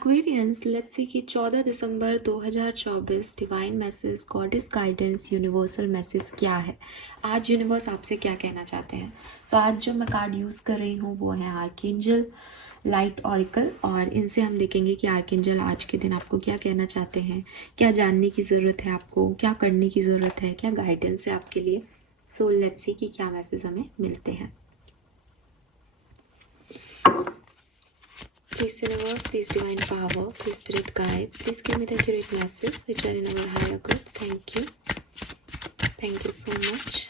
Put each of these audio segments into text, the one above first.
Aquarians, let's see कि 14 दिसंबर 2024 divine message, goddess guidance, universal message क्या है। आज यूनिवर्स आपसे क्या कहना चाहते हैं। सो आज जो मैं कार्ड यूज़ कर रही हूँ वो है आर्कएंजल लाइट ऑरिकल, और इनसे हम देखेंगे कि आर्कएंजल आज के दिन आपको क्या कहना चाहते हैं, क्या जानने की ज़रूरत है आपको, क्या करने की ज़रूरत है, क्या गाइडेंस है आपके लिए। सो लेट्स सी कि क्या मैसेज हमें मिलते हैं। Please universe, please divine power, please spirit guides, please give me the accurate message which are in our higher good. Thank you. Thank you so much.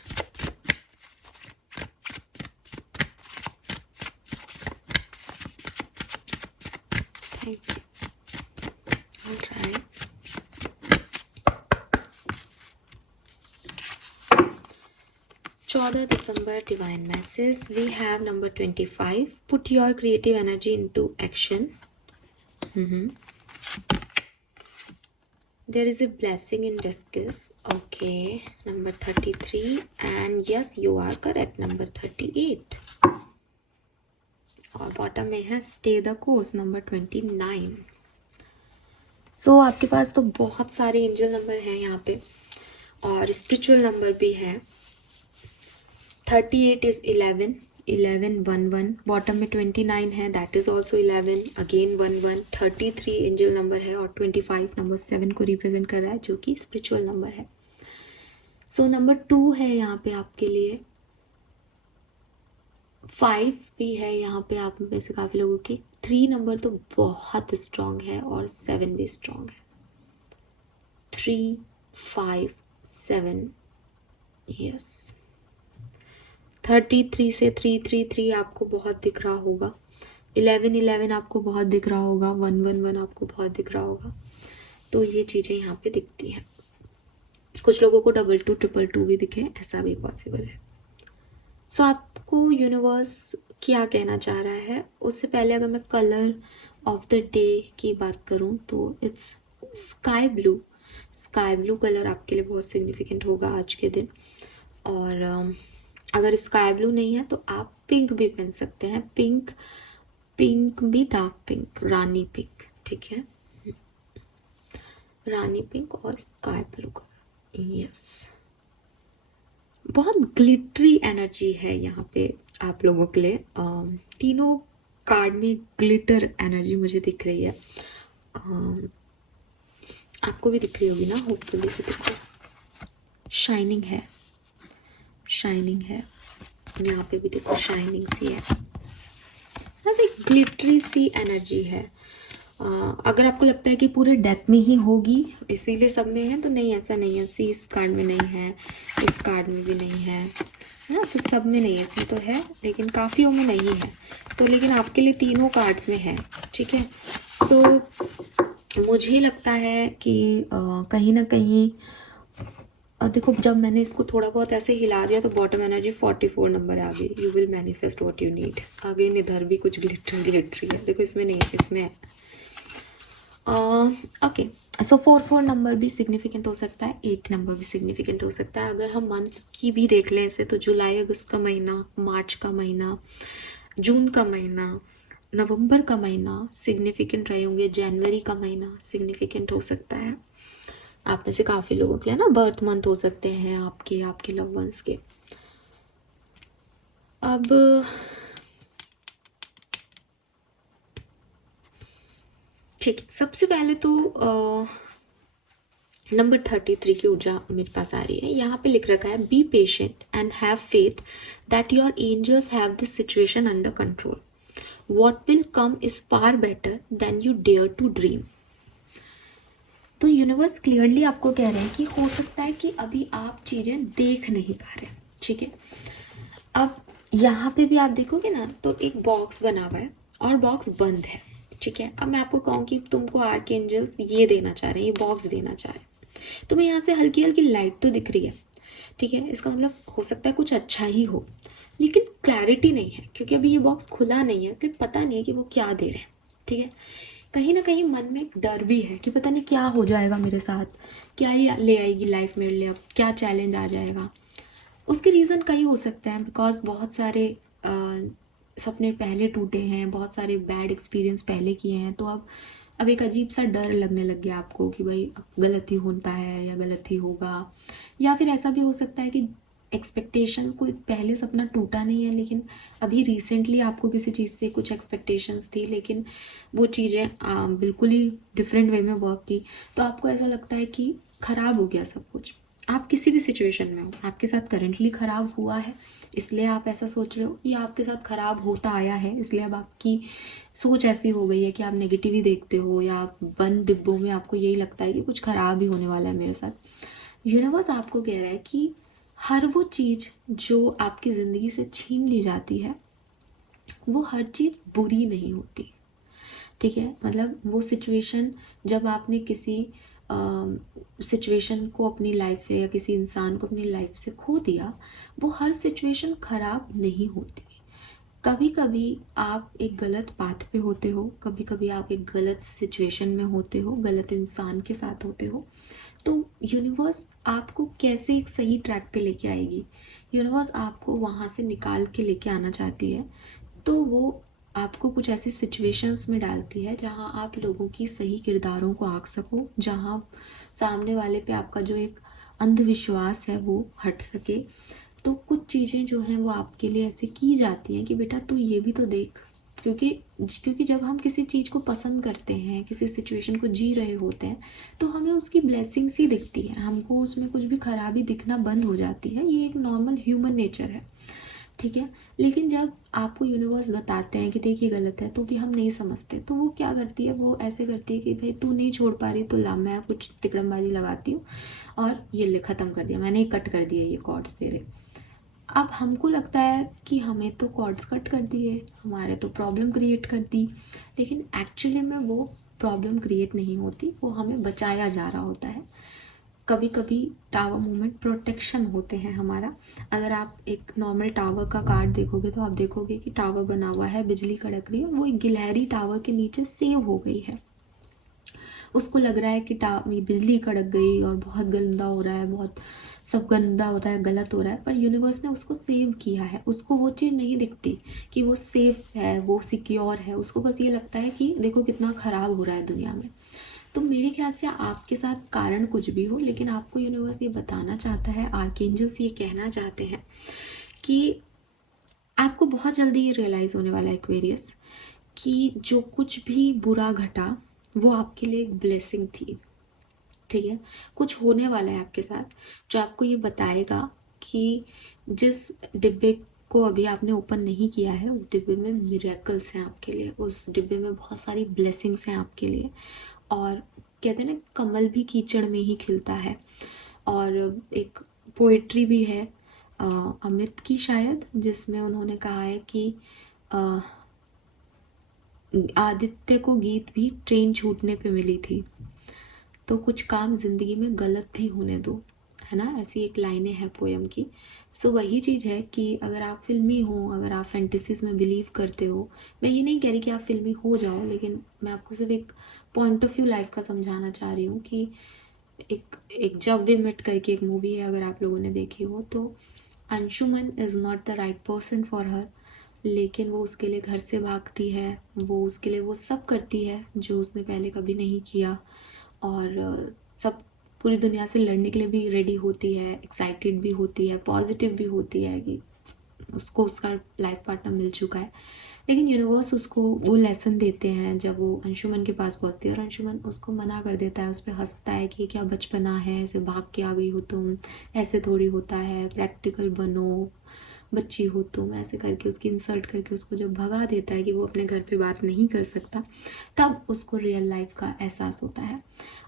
Thank you. All right. 14 December divine message. We have number 25. Put your creative energy into action. There is a blessing in disguise. Okay. Number 33. And yes, you are correct. Number 38. और bottom में है stay the course, number 29. सो आपके पास तो बहुत सारे angel number हैं यहाँ पे, और स्पिरिचुअल नंबर भी है. 38 इज 11, 11 11. बॉटम में 29 है, that is also 11, again 11. 33 angel number है, और 25 नंबर 7 को रिप्रेजेंट कर रहा है, जो कि स्पिरिचुअल नंबर है. सो नंबर 2 है यहाँ पे आपके लिए. 5 भी है यहाँ पे आप में से काफ़ी लोगों की. 3 नंबर तो बहुत स्ट्रॉन्ग है, और 7 भी स्ट्रॉन्ग है. 3 5 7. यस. 33 से 333 आपको बहुत दिख रहा होगा. 11 11 आपको बहुत दिख रहा होगा. 1 1 1 आपको बहुत दिख रहा होगा. तो ये चीज़ें यहाँ पे दिखती हैं. कुछ लोगों को 22 222 भी दिखे, ऐसा भी पॉसिबल है. सो आपको यूनिवर्स क्या कहना चाह रहा है, उससे पहले अगर मैं कलर ऑफ द डे की बात करूं तो it's sky blue. Sky blue colour आपके लिए बहुत सिग्निफिकेंट होगा आज के दिन. और अगर स्काई ब्लू नहीं है तो आप पिंक भी पहन सकते हैं. पिंक, पिंक भी डार्क पिंक, रानी पिंक. ठीक है, रानी पिंक और स्काई ब्लू कलर. यस, बहुत ग्लिटरी एनर्जी है यहाँ पे आप लोगों के लिए. तीनों कार्ड में ग्लिटर एनर्जी मुझे दिख रही है. आपको भी दिख रही होगी ना, होपफुली. देखो, शाइनिंग है, शाइनिंग है यहाँ पे भी. देखो, शाइनिंग सी है ना, एक ग्लिटरी सी एनर्जी है. अगर आपको लगता है कि पूरे डेक में ही होगी इसीलिए सब में है, तो नहीं, ऐसा नहीं है. सी इस कार्ड में नहीं है, इस कार्ड में भी नहीं है ना, तो सब में नहीं है. इसमें तो है लेकिन काफ़ियों में नहीं है. तो लेकिन आपके लिए तीनों कार्ड्स में है. ठीक है. सो मुझे लगता है कि कहीं ना कहीं देखो, जब मैंने इसको थोड़ा बहुत ऐसे हिला दिया तो बॉटम एनर्जी 44 नंबर आ गई. You will manifest what you need. Again इधर भी कुछ ग्लिटरी है. देखो, इसमें नहीं है, इसमें है. ओके. सो 4 नंबर भी सिग्निफिकेंट हो सकता है, 8 नंबर भी सिग्निफिकेंट हो सकता है. अगर हम मंथ्स की भी देख लें इसे, तो जुलाई अगस्त का महीना, मार्च का महीना, जून का महीना, नवंबर का महीना सिग्निफिकेंट रहे होंगे. जनवरी का महीना सिग्निफिकेंट हो सकता है. आप में से काफ़ी लोगों के लिए ना बर्थ मंथ हो सकते हैं आपके लव वंस के. अब ठीक है, सबसे पहले तो नंबर 33 की ऊर्जा मेरे पास आ रही है. यहाँ पे लिख रखा है, be patient and have faith that your angels have this situation under control. What will come is far better than you dare to dream. तो यूनिवर्स क्लियरली आपको कह रहे हैं कि हो सकता है कि अभी आप चीज़ें देख नहीं पा रहे. ठीक है. अब यहाँ पे भी आप देखोगे ना, तो एक बॉक्स बना हुआ है और बॉक्स बंद है. ठीक है. अब मैं आपको कहूँ कि तुमको आर्कएंजल्स ये देना चाह रहे हैं, ये बॉक्स देना चाह रहे हैं, तो मैं यहाँ से हल्की हल्की लाइट तो दिख रही है. ठीक है. इसका मतलब हो सकता है कुछ अच्छा ही हो, लेकिन क्लैरिटी नहीं है, क्योंकि अभी ये बॉक्स खुला नहीं है, इसलिए पता नहीं है कि वो क्या दे रहे हैं. ठीक है. कहीं ना कहीं मन में एक डर भी है कि पता नहीं क्या हो जाएगा मेरे साथ, क्या ही ले आएगी लाइफ मेरे लिए, अब क्या चैलेंज आ जाएगा. उसके रीज़न कई हो सकते हैं, बिकॉज बहुत सारे सपने पहले टूटे हैं, बहुत सारे बैड एक्सपीरियंस पहले किए हैं. तो अब अब एक अजीब सा डर लगने लग गया आपको कि भाई अब गलत ही होता है या गलत ही होगा। या फिर ऐसा भी हो सकता है कि एक्सपेक्टेशन कोई पहले सपना टूटा नहीं है, लेकिन अभी रिसेंटली आपको किसी चीज़ से कुछ एक्सपेक्टेशंस थी, लेकिन वो चीज़ें बिल्कुल ही डिफरेंट वे में वर्क की, तो आपको ऐसा लगता है कि ख़राब हो गया सब कुछ। आप किसी भी सिचुएशन में हो, आपके साथ करंटली ख़राब हुआ है इसलिए आप ऐसा सोच रहे हो, या आपके साथ ख़राब होता आया है इसलिए अब आपकी सोच ऐसी हो गई है कि आप नेगेटिव ही देखते हो, या बंद डिब्बों में आपको यही लगता है कि कुछ ख़राब ही होने वाला है मेरे साथ। यूनिवर्स आपको कह रहा है कि हर वो चीज़ जो आपकी ज़िंदगी से छीन ली जाती है, वो हर चीज़ बुरी नहीं होती। ठीक है, मतलब वो सिचुएशन, जब आपने किसी सिचुएशन को अपनी लाइफ से या किसी इंसान को अपनी लाइफ से खो दिया, वो हर सिचुएशन खराब नहीं होती। कभी कभी आप एक गलत पाथ पे होते हो, कभी कभी आप एक गलत सिचुएशन में होते हो, गलत इंसान के साथ होते हो, तो यूनिवर्स आपको कैसे एक सही ट्रैक पे लेके आएगी, यूनिवर्स आपको वहाँ से निकाल के लेके आना चाहती है। तो वो आपको कुछ ऐसी सिचुएशंस में डालती है जहाँ आप लोगों की सही किरदारों को आंक सको, जहाँ सामने वाले पे आपका जो एक अंधविश्वास है वो हट सके। तो कुछ चीज़ें जो हैं वो आपके लिए ऐसे की जाती हैं कि बेटा तू ये भी तो देख, क्योंकि क्योंकि जब हम किसी चीज़ को पसंद करते हैं, किसी सिचुएशन को जी रहे होते हैं, तो हमें उसकी ब्लेसिंग्स ही दिखती है, हमको उसमें कुछ भी खराबी दिखना बंद हो जाती है। ये एक नॉर्मल ह्यूमन नेचर है, ठीक है। लेकिन जब आपको यूनिवर्स बताते हैं कि देखिए गलत है, तो भी हम नहीं समझते, तो वो क्या करती है, वो ऐसे करती है कि भाई तू नहीं छोड़ पा रही तो ला मैं कुछ तिकड़मबाजी लगाती हूँ और ये ले ख़त्म कर दिया मैंने, ही कट कर दिया ये कॉर्ड्स तेरे। अब हमको लगता है कि हमें तो कॉर्ड्स कट कर दिए, हमारे तो प्रॉब्लम क्रिएट कर दी, लेकिन एक्चुअली में वो प्रॉब्लम क्रिएट नहीं होती, वो हमें बचाया जा रहा होता है। कभी कभी टावर मूवमेंट प्रोटेक्शन होते हैं हमारा। अगर आप एक नॉर्मल टावर का कार्ड देखोगे तो आप देखोगे कि टावर बना हुआ है, बिजली कड़क रही है, वो एक गिलहरी टावर के नीचे सेव हो गई है। उसको लग रहा है कि बिजली कड़क गई और बहुत गंदा हो रहा है, बहुत सब गंदा हो रहा है, गलत हो रहा है, पर यूनिवर्स ने उसको सेव किया है। उसको वो चीज़ नहीं दिखती कि वो सेफ है, वो सिक्योर है, उसको बस ये लगता है कि देखो कितना ख़राब हो रहा है दुनिया में। तो मेरे ख्याल से आपके साथ कारण कुछ भी हो, लेकिन आपको यूनिवर्स ये बताना चाहता है, आर्कएंजल्स ये कहना चाहते हैं कि आपको बहुत जल्दी ये रियलाइज़ होने वाला है एक्वेरियस, कि जो कुछ भी बुरा घटा वो आपके लिए एक ब्लेसिंग थी। ठीक है, कुछ होने वाला है आपके साथ जो आपको ये बताएगा कि जिस डिब्बे को अभी आपने ओपन नहीं किया है, उस डिब्बे में मिरेकल्स हैं आपके लिए, उस डिब्बे में बहुत सारी ब्लेसिंग्स हैं आपके लिए। और कहते हैं ना, कमल भी कीचड़ में ही खिलता है। और एक पोएट्री भी है अमित की शायद, जिसमें उन्होंने कहा है कि अ, आदित्य को गीत भी ट्रेन छूटने पे मिली थी, तो कुछ काम ज़िंदगी में गलत भी होने दो, है ना, ऐसी एक लाइनें हैं पोयम की। सो वही चीज़ है कि अगर आप फिल्मी हो, अगर आप फैंटेसीज में बिलीव करते हो, मैं ये नहीं कह रही कि आप फिल्मी हो जाओ, लेकिन मैं आपको सिर्फ एक पॉइंट ऑफ व्यू लाइफ का समझाना चाह रही हूँ कि एक जब वी मेट करके एक मूवी है, अगर आप लोगों ने देखी हो, तो Anshuman is not the right person for her, लेकिन वो उसके लिए घर से भागती है, वो उसके लिए वो सब करती है जो उसने पहले कभी नहीं किया, और सब पूरी दुनिया से लड़ने के लिए भी रेडी होती है, एक्साइटेड भी होती है, पॉजिटिव भी होती है कि उसको उसका लाइफ पार्टनर मिल चुका है। लेकिन यूनिवर्स उसको वो लेसन देते हैं जब वो अंशुमन के पास पहुंचती है, और अंशुमन उसको मना कर देता है, उस पर हंसता है कि क्या बचपना है, ऐसे भाग के आ गई हो तुम, ऐसे थोड़ी होता है, प्रैक्टिकल बनो, बच्ची हो तुम, ऐसे करके उसकी इंसल्ट करके उसको जब भगा देता है कि वो अपने घर पे बात नहीं कर सकता, तब उसको रियल लाइफ का एहसास होता है।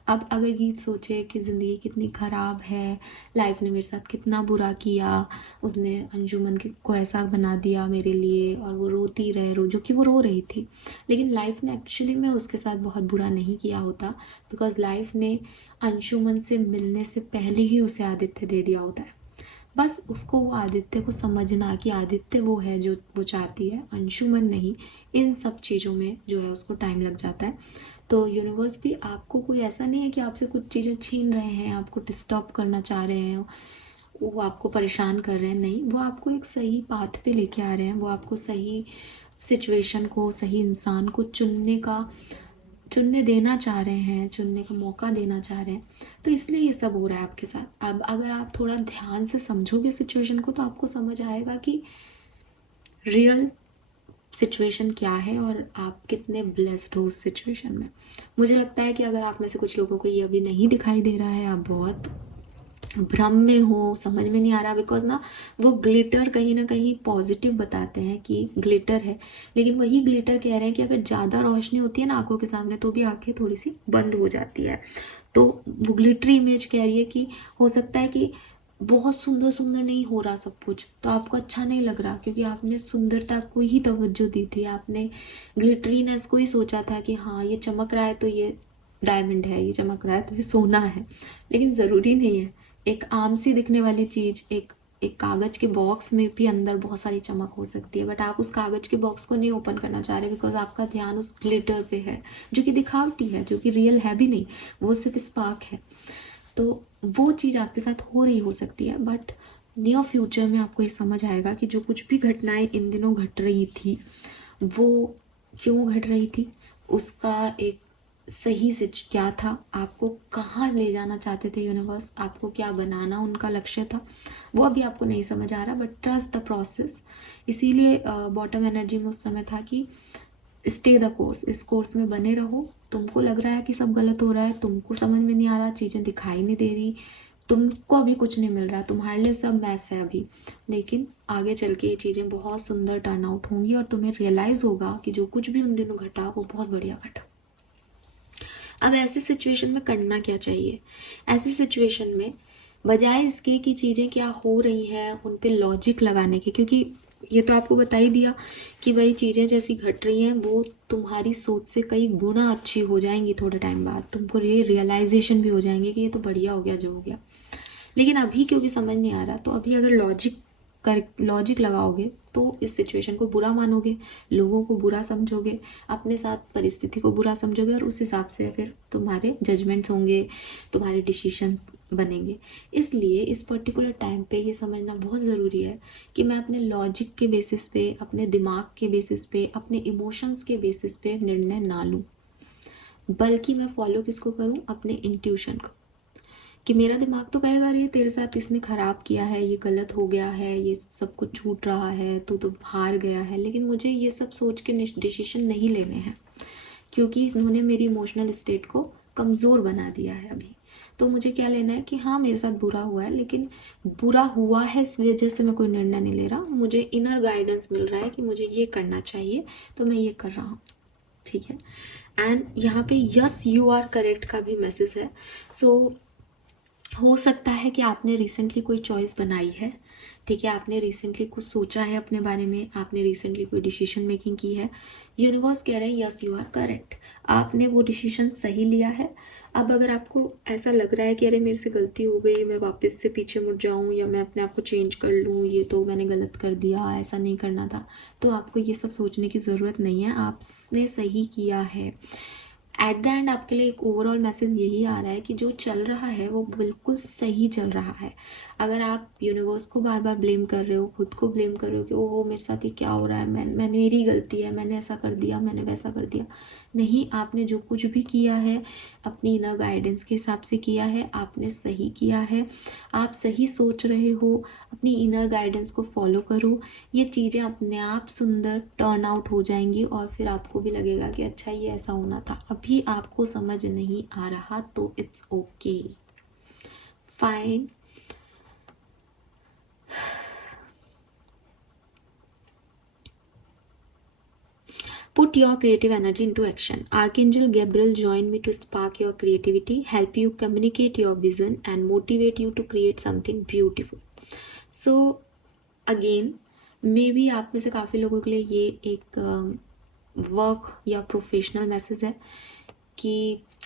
अब अगर गीत सोचे कि ज़िंदगी कितनी ख़राब है, लाइफ ने मेरे साथ कितना बुरा किया, उसने अंजुमन को ऐसा बना दिया मेरे लिए, और वो रोती रहे, जो कि वो रो रही थी, लेकिन लाइफ ने एक्चुअली में उसके साथ बहुत बुरा नहीं किया होता, बिकॉज लाइफ ने अंशुमन से मिलने से पहले ही उसे आदित्य दे दिया होता है। बस उसको वो आदित्य को समझना कि आदित्य वो है जो वो चाहती है, अंशुमन नहीं, इन सब चीज़ों में जो है उसको टाइम लग जाता है। तो यूनिवर्स भी आपको कोई ऐसा नहीं है कि आपसे कुछ चीज़ें छीन रहे हैं, आपको डिस्टर्ब करना चाह रहे हैं, वो आपको परेशान कर रहे हैं, नहीं, वो आपको एक सही पाथ पे लेके आ रहे हैं, वो आपको सही सिचुएशन को, सही इंसान को चुनने का चुनने देना चाह रहे हैं, चुनने का मौका देना चाह रहे हैं, तो इसलिए ये सब हो रहा है आपके साथ। अब अगर आप थोड़ा ध्यान से समझोगे सिचुएशन को तो आपको समझ आएगा कि रियल सिचुएशन क्या है और आप कितने ब्लेस्ड हो उस सिचुएशन में। मुझे लगता है कि अगर आप में से कुछ लोगों को ये अभी नहीं दिखाई दे रहा है, आप बहुत भ्रम में हो, समझ में नहीं आ रहा, बिकॉज ना वो ग्लिटर कहीं ना कहीं पॉजिटिव बताते हैं कि ग्लिटर है, लेकिन वही ग्लिटर कह रहे हैं कि अगर ज़्यादा रोशनी होती है ना आंखों के सामने तो भी आंखें थोड़ी सी बंद हो जाती है। तो वो ग्लिटरी इमेज कह रही है कि हो सकता है कि बहुत सुंदर सुंदर नहीं हो रहा सब कुछ, तो आपको अच्छा नहीं लग रहा क्योंकि आपने सुंदरता को ही तवज्जो दी थी, आपने ग्लिटरीनेस को ही सोचा था कि हाँ ये चमक रहा है तो ये डायमंड है, ये चमक रहा है तो ये सोना है। लेकिन ज़रूरी नहीं है। एक आम सी दिखने वाली चीज़, एक एक कागज के बॉक्स में भी अंदर बहुत सारी चमक हो सकती है, बट आप उस कागज के बॉक्स को नहीं ओपन करना चाह रहे बिकॉज आपका ध्यान उस ग्लिटर पे है जो कि दिखावटी है, जो कि रियल है भी नहीं, वो सिर्फ स्पार्क है। तो वो चीज़ आपके साथ हो रही हो सकती है, बट नियर फ्यूचर में आपको ये समझ आएगा कि जो कुछ भी घटनाएं इन दिनों घट रही थी वो क्यों घट रही थी, उसका एक सही से क्या था, आपको कहाँ ले जाना चाहते थे यूनिवर्स, आपको क्या बनाना उनका लक्ष्य था, वो अभी आपको नहीं समझ आ रहा, बट ट्रस्ट द प्रोसेस। इसीलिए बॉटम एनर्जी में उस समय था कि स्टे द कोर्स, इस कोर्स में बने रहो। तुमको लग रहा है कि सब गलत हो रहा है, तुमको समझ में नहीं आ रहा, चीज़ें दिखाई नहीं दे रही, तुमको अभी कुछ नहीं मिल रहा, तुम्हारे लिए सब मैस है अभी, लेकिन आगे चल के ये चीज़ें बहुत सुंदर टर्न आउट होंगी और तुम्हें रियलाइज़ होगा कि जो कुछ भी उन दिनों घटा वो बहुत बढ़िया घटा। अब ऐसे सिचुएशन में करना क्या चाहिए? ऐसे सिचुएशन में बजाय इसके कि चीज़ें क्या हो रही हैं उन पे लॉजिक लगाने के, क्योंकि ये तो आपको बता ही दिया कि भाई चीज़ें जैसी घट रही हैं वो तुम्हारी सोच से कई गुना अच्छी हो जाएंगी, थोड़े टाइम बाद तुमको ये रियलाइजेशन भी हो जाएंगे कि ये तो बढ़िया हो गया जो हो गया। लेकिन अभी क्योंकि समझ नहीं आ रहा, तो अभी अगर लॉजिक लगाओगे तो इस सिचुएशन को बुरा मानोगे, लोगों को बुरा समझोगे, अपने साथ परिस्थिति को बुरा समझोगे और उस हिसाब से फिर तुम्हारे जजमेंट्स होंगे, तुम्हारे डिसीशंस बनेंगे। इसलिए इस पर्टिकुलर टाइम पे ये समझना बहुत ज़रूरी है कि मैं अपने लॉजिक के बेसिस पे, अपने दिमाग के बेसिस पे, अपने इमोशंस के बेसिस पे निर्णय ना लूँ, बल्कि मैं फॉलो किसको करूँ, अपने इंट्यूशन को। कि मेरा दिमाग तो कहेगा ये तेरे साथ इसने ख़राब किया है, ये गलत हो गया है, ये सब कुछ छूट रहा है, तू तो हार गया है, लेकिन मुझे ये सब सोच के डिसीजन नहीं लेने हैं क्योंकि इन्होंने मेरी इमोशनल स्टेट को कमज़ोर बना दिया है अभी। तो मुझे क्या लेना है कि हाँ मेरे साथ बुरा हुआ है, लेकिन बुरा हुआ है इस वजह से मैं कोई निर्णय नहीं ले रहा, मुझे इनर गाइडेंस मिल रहा है कि मुझे ये करना चाहिए तो मैं ये कर रहा हूँ। ठीक है। एंड यहाँ पे यस यू आर करेक्ट का भी मैसेज है। सो हो सकता है कि आपने रिसेंटली कोई चॉइस बनाई है, ठीक है, आपने रिसेंटली कुछ सोचा है अपने बारे में, आपने रिसेंटली कोई डिसीजन मेकिंग की है, यूनिवर्स कह रहे हैं यस यू आर करेक्ट, आपने वो डिसीजन सही लिया है। अब अगर आपको ऐसा लग रहा है कि अरे मेरे से गलती हो गई, मैं वापस से पीछे मुड़ जाऊं या मैं अपने आप को चेंज कर लूं, ये तो मैंने गलत कर दिया, ऐसा नहीं करना था, तो आपको ये सब सोचने की ज़रूरत नहीं है, आपने सही किया है। एट द एंड आपके लिए एक ओवरऑल मैसेज यही आ रहा है कि जो चल रहा है वो बिल्कुल सही चल रहा है। अगर आप यूनिवर्स को बार बार ब्लेम कर रहे हो, खुद को ब्लेम कर रहे हो कि ओहो मेरे साथ ये क्या हो रहा है, मैंने मेरी गलती है, मैंने ऐसा कर दिया, मैंने वैसा कर दिया, नहीं, आपने जो कुछ भी किया है अपनी इनर गाइडेंस के हिसाब से किया है, आपने सही किया है, आप सही सोच रहे हो, अपनी इनर गाइडेंस को फॉलो करो, ये चीज़ें अपने आप सुंदर टर्न आउट हो जाएंगी और फिर आपको भी लगेगा कि अच्छा ये ऐसा होना था। अभी आपको समझ नहीं आ रहा तो it's okay, fine. Put your creative energy into action. Archangel Gabriel joined me to spark your creativity, help you communicate your vision, and motivate you to create something beautiful. So, again, maybe आप में से काफ़ी लोगों के लिए ये एक work या प्रोफेशनल मैसेज है कि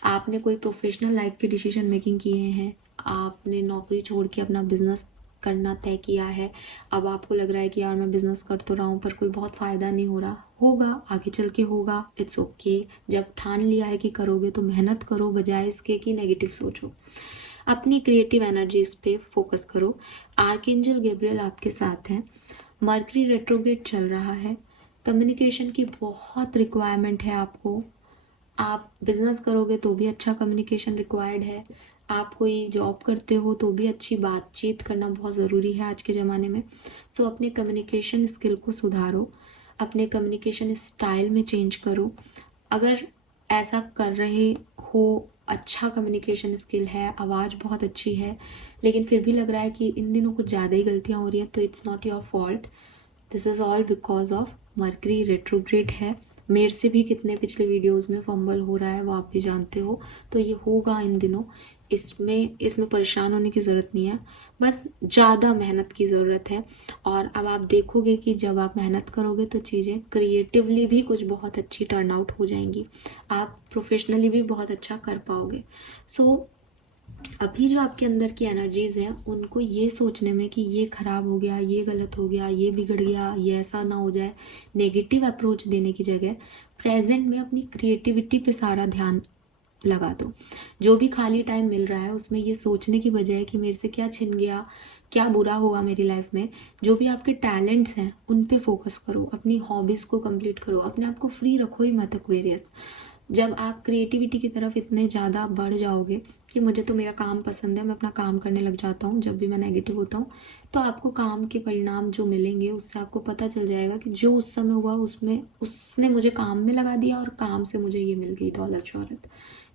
आपने कोई प्रोफेशनल लाइफ की डिसीजन मेकिंग किए हैं, आपने नौकरी छोड़ के अपना बिजनेस करना तय किया है, अब आपको लग रहा है कि यार मैं बिजनेस कर तो रहा हूँ पर कोई बहुत फ़ायदा नहीं हो रहा, होगा आगे चल के होगा, इट्स ओके। जब ठान लिया है कि करोगे तो मेहनत करो बजाय इसके कि नेगेटिव सोचो, अपनी क्रिएटिव एनर्जी इस पे फोकस करो। आर्कएंजल गैब्रियल आपके साथ हैं, मर्करी रेट्रोग्रेड चल रहा है, कम्युनिकेशन की बहुत रिक्वायरमेंट है आपको, आप बिजनेस करोगे तो भी अच्छा कम्युनिकेशन रिक्वायर्ड है, आप कोई जॉब करते हो तो भी अच्छी बातचीत करना बहुत ज़रूरी है आज के ज़माने में। सो अपने कम्युनिकेशन स्किल को सुधारो, अपने कम्युनिकेशन स्टाइल में चेंज करो। अगर ऐसा कर रहे हो, अच्छा कम्युनिकेशन स्किल है, आवाज़ बहुत अच्छी है, लेकिन फिर भी लग रहा है कि इन दिनों कुछ ज़्यादा ही गलतियाँ हो रही हैं, तो it's not your fault, this is all because of mercury retrograde है। मेरे से भी कितने पिछले वीडियोस में फंबल हो रहा है वो आप भी जानते हो, तो ये होगा इन दिनों, इसमें परेशान होने की ज़रूरत नहीं है, बस ज़्यादा मेहनत की ज़रूरत है। और अब आप देखोगे कि जब आप मेहनत करोगे तो चीज़ें क्रिएटिवली भी कुछ बहुत अच्छी टर्न आउट हो जाएंगी, आप प्रोफेशनली भी बहुत अच्छा कर पाओगे। सो अभी जो आपके अंदर की एनर्जीज हैं उनको ये सोचने में कि ये खराब हो गया, ये गलत हो गया, ये बिगड़ गया, ये ऐसा ना हो जाए, नेगेटिव अप्रोच देने की जगह प्रेजेंट में अपनी क्रिएटिविटी पे सारा ध्यान लगा दो। जो भी खाली टाइम मिल रहा है उसमें ये सोचने की बजाय कि मेरे से क्या छिन गया, क्या बुरा हुआ मेरी लाइफ में, जो भी आपके टैलेंट्स हैं उन पे फोकस करो, अपनी हॉबीज़ को कंप्लीट करो, अपने आप को फ्री रखो ही मत एक्वेरियस। जब आप क्रिएटिविटी की तरफ इतने ज़्यादा बढ़ जाओगे कि मुझे तो मेरा काम पसंद है, मैं अपना काम करने लग जाता हूँ जब भी मैं नेगेटिव होता हूँ, तो आपको काम के परिणाम जो मिलेंगे उससे आपको पता चल जाएगा कि जो उस समय हुआ उसमें उसने मुझे काम में लगा दिया और काम से मुझे ये मिल गई दौलत शोहरत।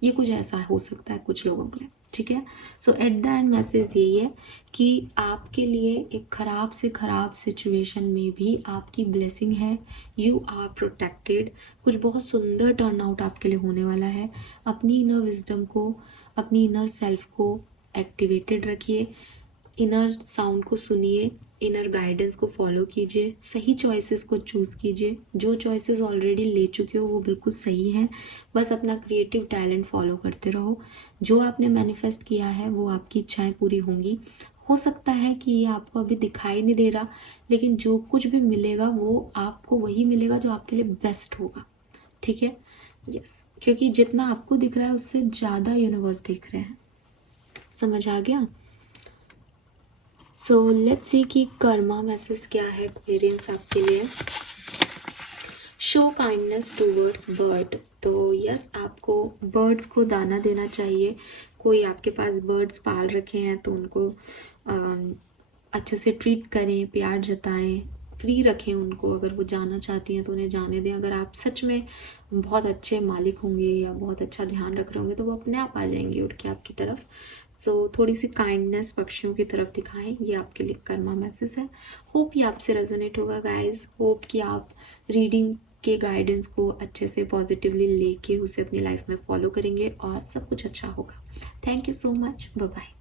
ये कुछ ऐसा हो सकता है कुछ लोगों के लिए, ठीक है। सो एट द एंड मैसेज यही है कि आपके लिए एक ख़राब से ख़राब सिचुएशन में भी आपकी ब्लेसिंग है, यू आर प्रोटेक्टेड, कुछ बहुत सुंदर टर्न आउट आपके लिए होने वाला है। अपनी इनर विजडम को, अपनी इनर सेल्फ को एक्टिवेटेड रखिए, इनर साउंड को सुनिए, इनर गाइडेंस को फॉलो कीजिए, सही चॉइसेस को चूज़ कीजिए, जो चॉइसेस ऑलरेडी ले चुके हो वो बिल्कुल सही हैं, बस अपना क्रिएटिव टैलेंट फॉलो करते रहो, जो आपने मैनिफेस्ट किया है वो आपकी इच्छाएं पूरी होंगी। हो सकता है कि ये आपको अभी दिखाई नहीं दे रहा, लेकिन जो कुछ भी मिलेगा वो आपको वही मिलेगा जो आपके लिए बेस्ट होगा, ठीक है। यस, क्योंकि जितना आपको दिख रहा है उससे ज़्यादा यूनिवर्स दिख रहे हैं, समझ आ गया। सो लेट्स सी कि कर्मा मैसेज क्या है एक्सपीरियंस आपके लिए। शो काइंडनेस टूवर्ड्स बर्ड, तो यस आपको बर्ड्स को दाना देना चाहिए। कोई आपके पास बर्ड्स पाल रखे हैं तो उनको अच्छे से ट्रीट करें, प्यार जताएं, फ्री रखें उनको, अगर वो जाना चाहती हैं तो उन्हें जाने दें। अगर आप सच में बहुत अच्छे मालिक होंगे या बहुत अच्छा ध्यान रख रहे होंगे तो वो अपने आप आ जाएंगे उड़ के आपकी तरफ। सो थोड़ी सी काइंडनेस पक्षियों की तरफ दिखाएं, ये आपके लिए कर्मा मैसेज है। होप ये आपसे रेजोनेट होगा गाइज, होप कि आप रीडिंग के गाइडेंस को अच्छे से पॉजिटिवली लेके उसे अपनी लाइफ में फॉलो करेंगे और सब कुछ अच्छा होगा। Thank you so much, bye bye.